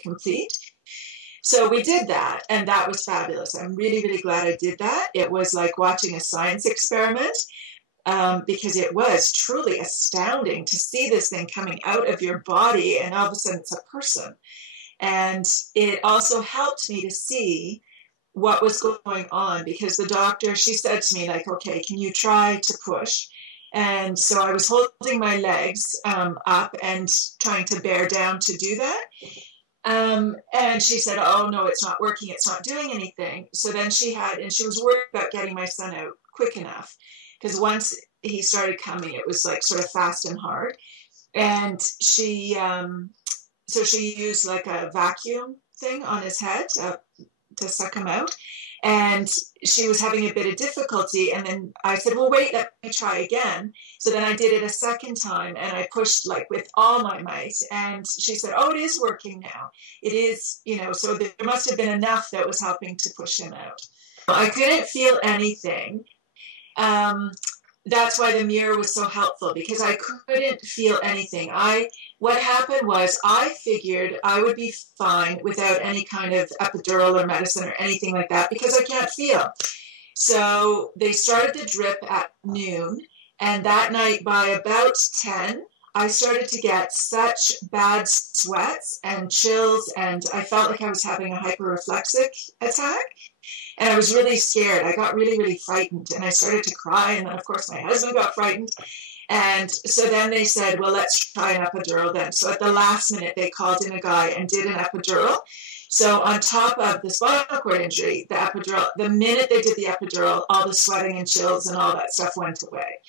complete. So we did that, and that was fabulous. I'm really, really glad I did that. It was like watching a science experiment, because it was truly astounding to see this thing coming out of your body, and all of a sudden it's a person. And it also helped me to see what was going on, because the doctor, she said to me, like, okay, can you try to push? And so I was holding my legs up and trying to bear down to do that. And she said, oh, no, it's not working. It's not doing anything. So then she was worried about getting my son out quick enough, because once he started coming, it was like sort of fast and hard. And so she used like a vacuum thing on his head to suck him out. And she was having a bit of difficulty. And then I said, well, wait, let me try again. So then I did it a second time, and I pushed like with all my might. And she said, oh, it is working now. It is, so there must have been enough that was helping to push him out. I couldn't feel anything. That's why the mirror was so helpful, because I couldn't feel anything. What happened was I figured I would be fine without any kind of epidural or medicine or anything like that, because I can't feel. So they started the drip at noon, and that night by about 10, I started to get such bad sweats and chills, and I felt like I was having a hyperreflexic attack. And I was really scared. I got really, really frightened, and I started to cry. And then, of course, my husband got frightened. And so then they said, well, let's try an epidural then. So at the last minute, they called in a guy and did an epidural. So on top of the spinal cord injury, the epidural, the minute they did the epidural, all the sweating and chills and all that stuff went away.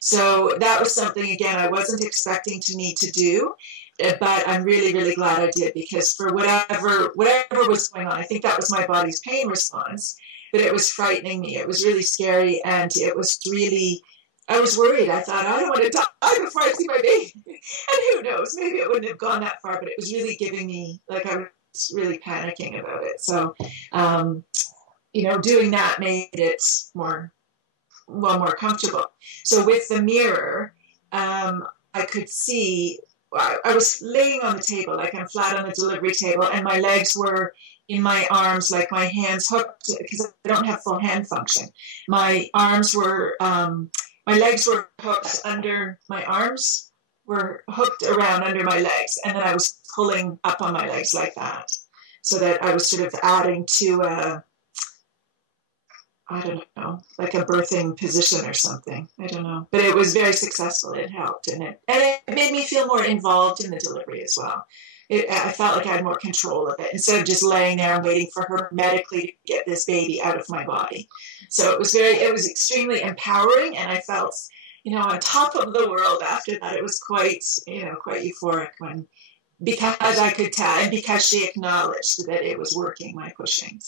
So that was something, again, I wasn't expecting to need to do. But I'm really, really glad I did, because for whatever was going on, I think that was my body's pain response, but it was frightening me. It was really scary, and it was really, I was worried. I thought, I don't want to die before I see my baby. And who knows, maybe it wouldn't have gone that far, but it was really giving me, like, I was really panicking about it. So, doing that made it more comfortable. So with the mirror, I could see, I was laying on the table, like I'm flat on the delivery table, and my legs were in my arms, like my hands hooked, because I don't have full hand function. My arms were, my legs were hooked under, my arms were hooked around under my legs, and then I was pulling up on my legs like that, so that I was sort of adding to I don't know, like a birthing position or something. I don't know. But it was very successful. It helped. And it made me feel more involved in the delivery as well. I felt like I had more control of it, instead of just laying there and waiting for her medically to get this baby out of my body. So it was extremely empowering, and I felt, on top of the world after that. It was quite euphoric because I could tell, and because she acknowledged that it was working, my pushing.